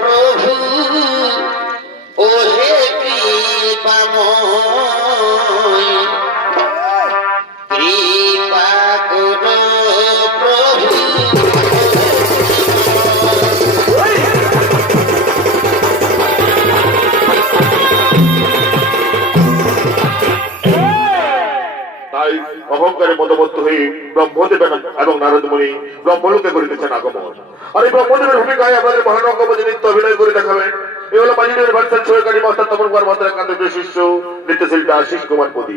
প্রভু ওহে কৃপাময় কৃপা করো প্রভু। তাই অহংকারে মতবদ্ধ হয়ে ব্রহ্মদেব এবং নারদ মুনি ব্রহ্মলোকে করিতেছেন আগমন। আর এই ব্রহ্মদেবের ভূমিকায় আমাদের মহানঙ্গপতি নৃত্য অভিনয় করে দেখাবেন। এ হলো মাঝিদের ভার্সাল সহকারী মাস্টার তপন কুমার মাস্টার কান্তের শিষ্য নৃত্যশিল্পী আশিস কুমার পতি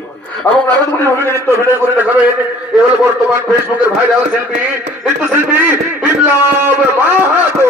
এবং নারদ মুনির ভূমিকা নৃত্য অভিনয় করে দেখাবেন। এ হলো বর্তমান ফেসবুকের ভাইরাল শিল্পী নৃত্যশিল্পী বিপ্লব মাহাতো।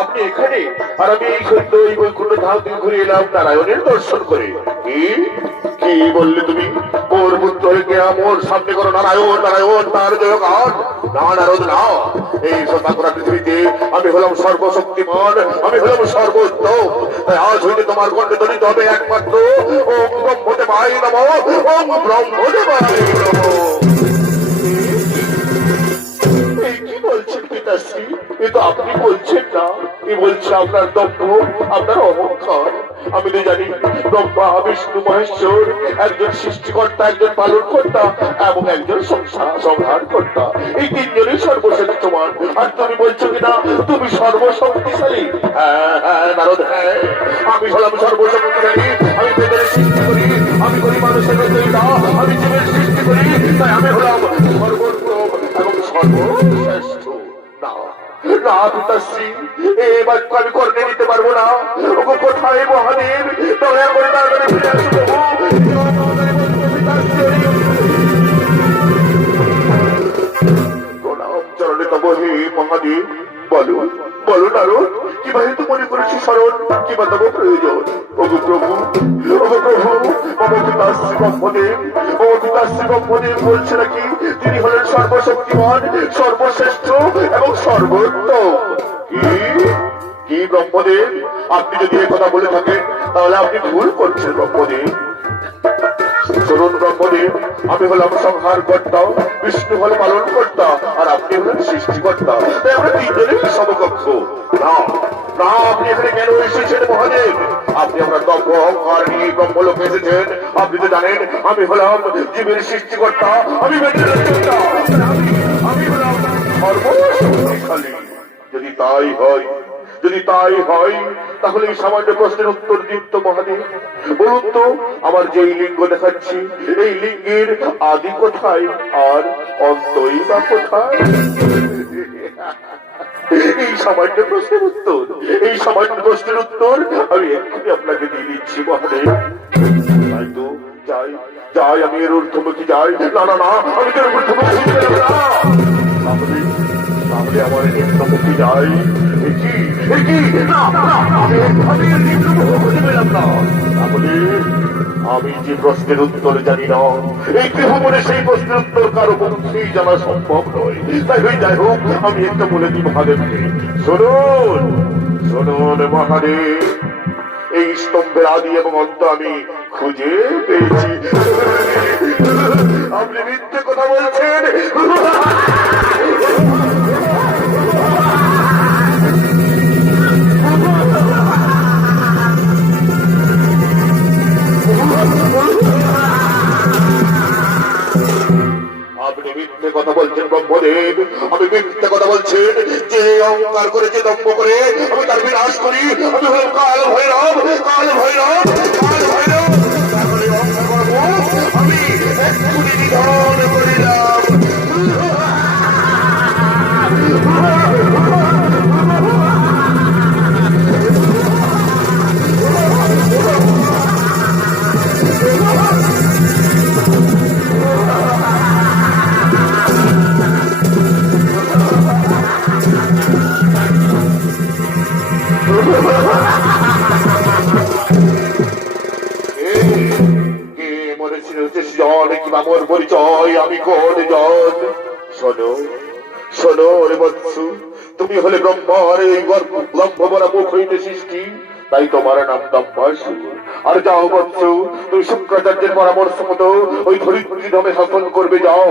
আপনি এখানে আর আমি এই সত্য এই বৈকুণ্ঠ ধাম থেকে ঘুরে এলাম নারায়ণের দর্শন করে। কি বললে তুমি? মোর পুত্র মোর সামনে করো নারায়ণ নারায়ণ তার জয়গান। না নারদ না, এই সত্যাগ্রা পৃথিবীতে আমি হলাম সর্বশক্তিমান, আমি হলাম সর্বোত্তম। তাই আজ হইতে তোমার কণ্ঠে ধ্বনিত হবে একমাত্র ওম ব্রহ্মদেবায় নমঃ, ওম ব্রহ্মদেবায় নমঃ। কি বলছেন পিতাশ্রী? এ তো আপনি বলছেন না, এ বলছে আপনার দম্ভ, আপনার অহংকার। আমি তো জানি ব্রহ্মা বিষ্ণু মহেশ্বর একজন সৃষ্টিকর্তা, একজন পালন কর্তা এবং একজন সংহার কর্তা। এই তিনজনই সর্বশ্রেষ্ঠমান। আর তুমি বলছো কিনা তুমি সর্বশক্তিশালী? হ্যাঁ হ্যাঁ নারদ, হ্যাঁ আমি হলাম সর্বশক্তিশালী। আমি বেদের সৃষ্টি করি, আমি করি মানুষের রচয়িতা, আমি জীবের সৃষ্টি করি। তাই আমি হলাম সর্বোত্তম এবং সর্বশ্রেষ্ঠ। না পিতাশ্রী, এই বাক্য আমি কর্ণে নিতে পারবো না। ওগো কোথায় মহাদেব, দয়া করে তাড়াতাড়ি ফিরে আসবো। প্রণাম চরণে তব হে মহাদেব। বলো বলো নারদ, কিবা হেতু মনে করেছি স্মরণ, কিবা তব প্রয়োজন? ওগো প্রভু, ওগো প্রভু, মম পিতাশ্রী ব্রহ্মদেব, মম পিতাশ্রী ব্রহ্মদেব বলছে নাকি তিনি হলেন সর্বশক্তিমান, সর্বশ্রেষ্ঠ এবং সর্বোত্তম। কি ব্রহ্মদেব, আপনি যদি এই কথা বলে থাকেন তাহলে আপনি ভুল করছেন ব্রহ্মদেব। শুনুন ব্রহ্মদেব, আমি হলাম সংহার কর্তা, বিষ্ণু হল পালন কর্তা, আর আপনি হলেন সৃষ্টিকর্তা। তাই আমরা তিনজনেই সমকক্ষ। না না, আপনি এখানে কেন এসেছেন মহাদেব? আপনি আমরা দম্ভ অহংকার নিয়ে ব্রহ্মলোকে এসেছেন। আপনি তো জানেন আমি হলাম জীবের সৃষ্টিকর্তা, আমি বেঁচে রচয়িতা, আমি হলাম সর্বশক্তিশালী। যদি তাই হয়, যদি তাই হয়, তাহলে এই সামান্য প্রশ্নের উত্তর দিন তো মহাদেব। বলুন তো, আমার যে লিঙ্গ দেখাচ্ছি, এই লিঙ্গের আদি কোথায় আর অন্তই বা কোথায়? এই সামান্য প্রশ্নের উত্তর, এই সামান্য প্রশ্নের উত্তর আমি এক্ষুনি আপনাকে দিয়ে দিচ্ছি মহাদেব। তাই তো যাই যাই, আমি এর ঊর্ধ্বমুখী যাই। না না না, আমি তোর ঊর্ধ্বমুখী গেলাম না। তাহলে তাহলে আমার নিম্নমুখী যাই। আমি যে প্রশ্নের উত্তর জানি না, এই গৃহমনে সেই প্রশ্নের উত্তর কারো পক্ষেই জানা সম্ভব নয়। তাই যাই হোক, আমি একটা বলে দিই মহাদেবকে। শুনুন শুনুন মহাদেব, এই স্তম্ভের আদি এবং অন্ত আমি খুঁজে পেয়েছি। আপনি মিথ্যে কথা বলছেন। আপনি মিথ্যে কথা বলছেন ব্রহ্মদেব, আমি মিথ্যে কথা বলছেন। যে অহংকার করে, যে দম্ভ করে আমি তার বিনাশ করি, আমি হলাম কাল ভৈরব, কাল ভৈরব, কাল ভৈরব। তাহলে অহংকার করবো আমি এক্ষুনি নিধন করিলাম। আমার পরিচয় আমি কোন জন? শোনো শোনো রে বৎসু, তুমি হলে ব্রহ্মার এই ব্রহ্মবরা মুখ হইতে সৃষ্টি, তাই তোমার নাম দম্বাসুর। আর যাও বৎসু, তুমি শুক্রাচার্যের পরামর্শ মতো ওই ধরিত্রী ধামে শাসন করবে যাও,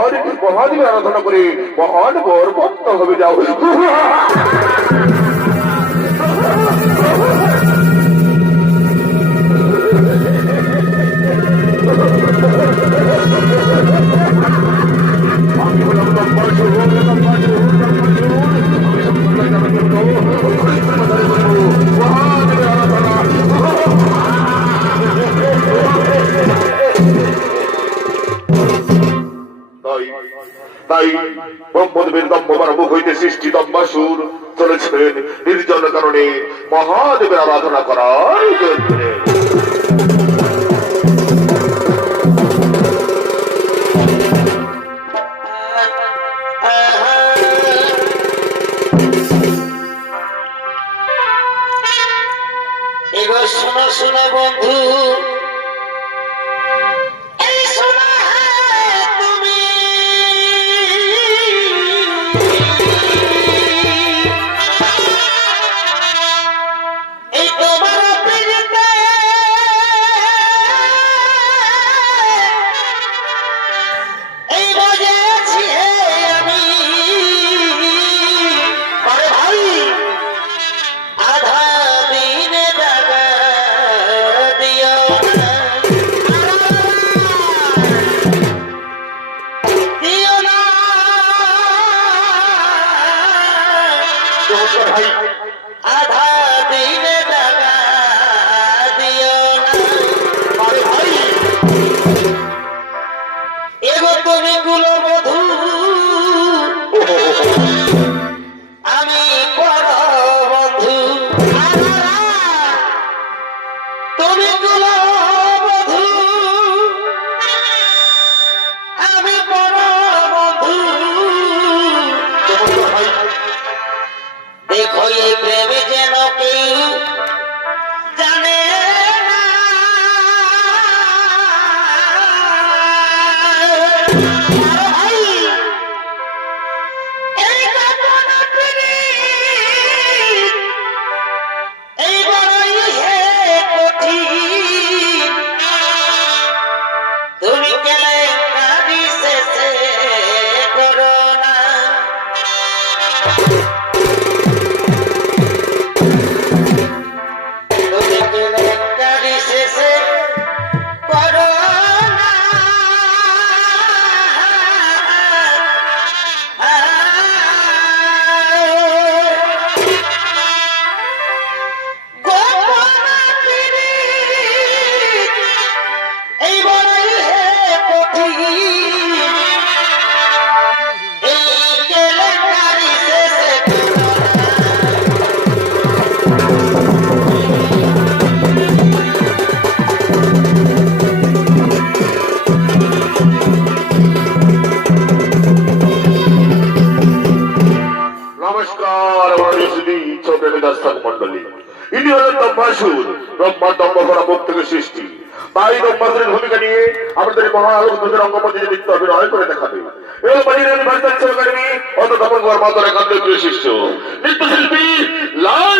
আর মহাদেবের আরাধনা করে মহান বরবন্ত হবে যাও। আমি হলাম দম্বাসুর, দম্বাসুর, দম্বাসুর। মহাদেবের আরাধনা। তাই ব্রহ্মদেবের দম্ভবার মুখ হইতে সৃষ্টি দম্বাসুর চলেছেন নির্জন কারণে মহাদেবের আরাধনা করার জন্য। এবার শোনো শোনো বন্ধু, আধা দিনে টাকা দিও না। আরে ভাই, এগো তুমি কুলবধূ, আমি বড় বন্ধু। তুমি কুলবধূ, আমি বড় বন্ধু। দেখো এই প্রেমে যেন দর্শক মন্ডলী, ইনি হলেন ব্রহ্মাসুর। ব্রহ্মা দম্ভরা মুখ থেকে সৃষ্টি, তাই ব্রহ্মাসুরের ভূমিকা নিয়ে আমাদের মহালোক দুজন রঙ্গমঞ্চে নৃত্য অভিনয় করে দেখাবে। এবং বাজিরানী ভাষার সহকারী অত তপন কুমার মাতার একান্ত শিষ্য নৃত্যশিল্পী লাল